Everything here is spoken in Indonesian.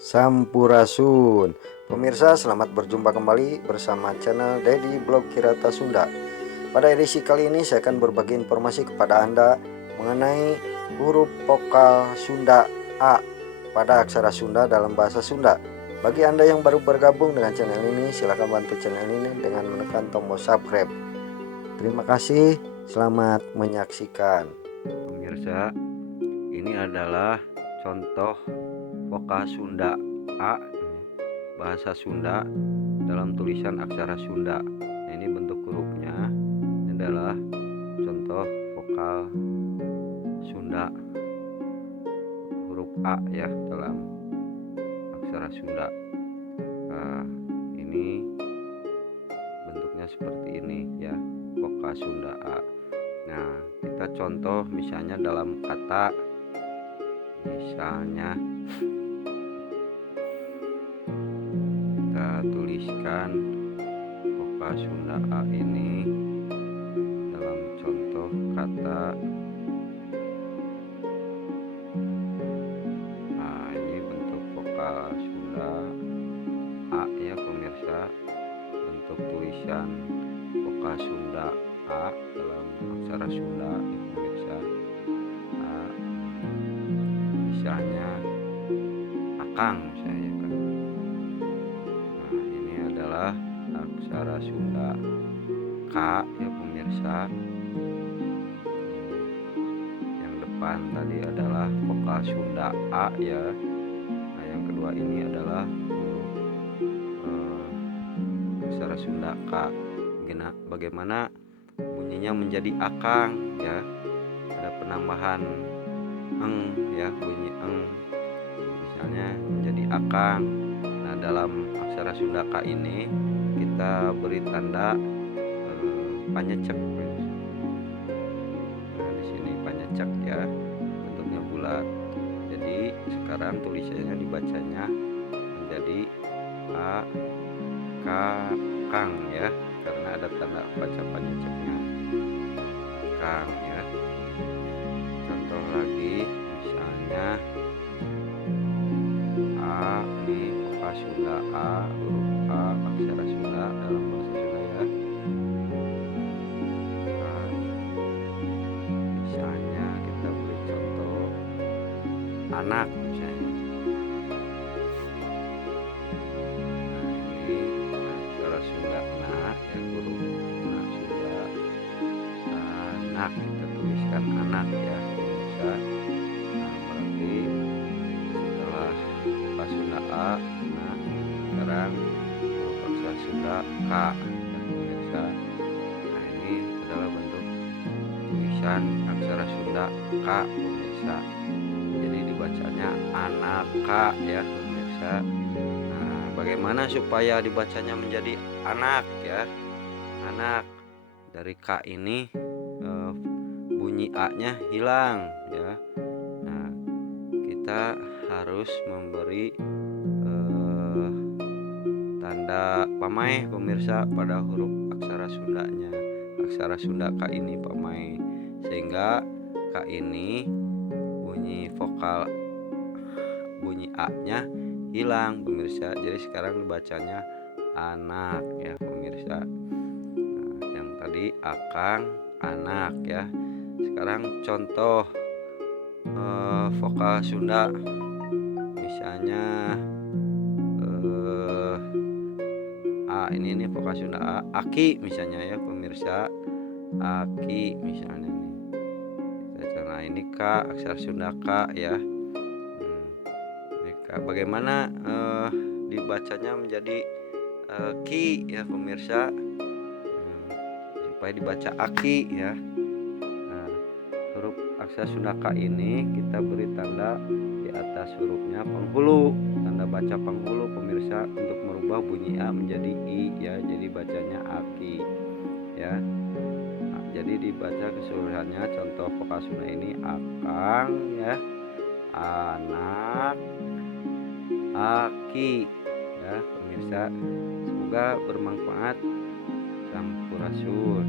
Sampurasun. Pemirsa, selamat berjumpa kembali bersama channel Dedi Blog Kirata Sunda. Pada edisi kali ini saya akan berbagi informasi kepada Anda mengenai huruf vokal Sunda A pada aksara Sunda dalam bahasa Sunda. Bagi Anda yang baru bergabung dengan channel ini, silahkan bantu channel ini dengan menekan tombol subscribe. Terima kasih, selamat menyaksikan. Pemirsa, ini adalah contoh vokal Sunda A, bahasa Sunda dalam tulisan aksara Sunda. Ini bentuk hurufnya. Ini adalah contoh vokal Sunda huruf A ya dalam aksara Sunda. Nah, ini bentuknya seperti ini ya, vokal Sunda A. Nah, kita contoh misalnya dalam kata, misalnya kita tuliskan vokal Sunda A ini dalam contoh kata. Nah, ini bentuk vokal Sunda A ya pemirsa, bentuk tulisan vokal Sunda A dalam aksara Sunda ya pemirsa. A, misalnya akang misalnya kan. Nah, ini adalah aksara Sunda K ya pemirsa. Yang depan tadi adalah vokal Sunda A ya. Nah, yang kedua ini adalah aksara Sunda K. Bagaimana bunyinya menjadi akang ya, ada penambahan eng ya, bunyi eng misalnya menjadi akang. Nah, dalam aksara Sunda K ini kita beri tanda panyecek. Nah, di sini panyecek ya, bentuknya bulat. Jadi sekarang tulisannya dibacanya menjadi a k kang ya, karena ada tanda baca panyeceknya kang ya. Contoh lagi misalnya A, ini vokal Sunda A, huruf A aksara Sunda dalam bahasa Sunda ya. Nah, misalnya kita beri contoh anak misalnya. Nah, ini aksara Sunda na ya, huruf na Sunda anak, kita tuliskan anak ya pemirsa. Nah, berarti setelah vokal Sunda A, nah sekarang huruf aksara Sunda K ya pemirsa. Nah, ini adalah bentuk tulisan aksara Sunda K pemirsa. Jadi dibacanya anak K ya pemirsa. Nah, bagaimana supaya dibacanya menjadi anak ya? Anak, dari K ini bunyi A-nya hilang ya. Nah, kita harus memberi tanda pamaih pemirsa pada huruf aksara Sundanya. Aksara Sunda K ini pamaih, sehingga K ini bunyi vokal bunyi A-nya hilang pemirsa. Jadi sekarang dibacanya anak ya pemirsa. Nah, yang tadi akang, anak ya. Sekarang contoh vokal Sunda, misalnya ini vokal Sunda A, aki misalnya ya pemirsa. Aki misalnya nih. Nah, ini K, aksara Sunda K ya. Ini K. Bagaimana dibacanya menjadi ki ya pemirsa, supaya dibaca aki ya. Nah, huruf aksara Sunda K ini kita beri tanda di atas hurufnya penghulu, tanda baca penghulu pemirsa, untuk merubah bunyi A menjadi I ya. Jadi bacanya aki ya. Nah, jadi dibaca keseluruhannya contoh vokal Sunda ini akang ya, anak, aki ya pemirsa. Semoga bermanfaat. Sampurasun.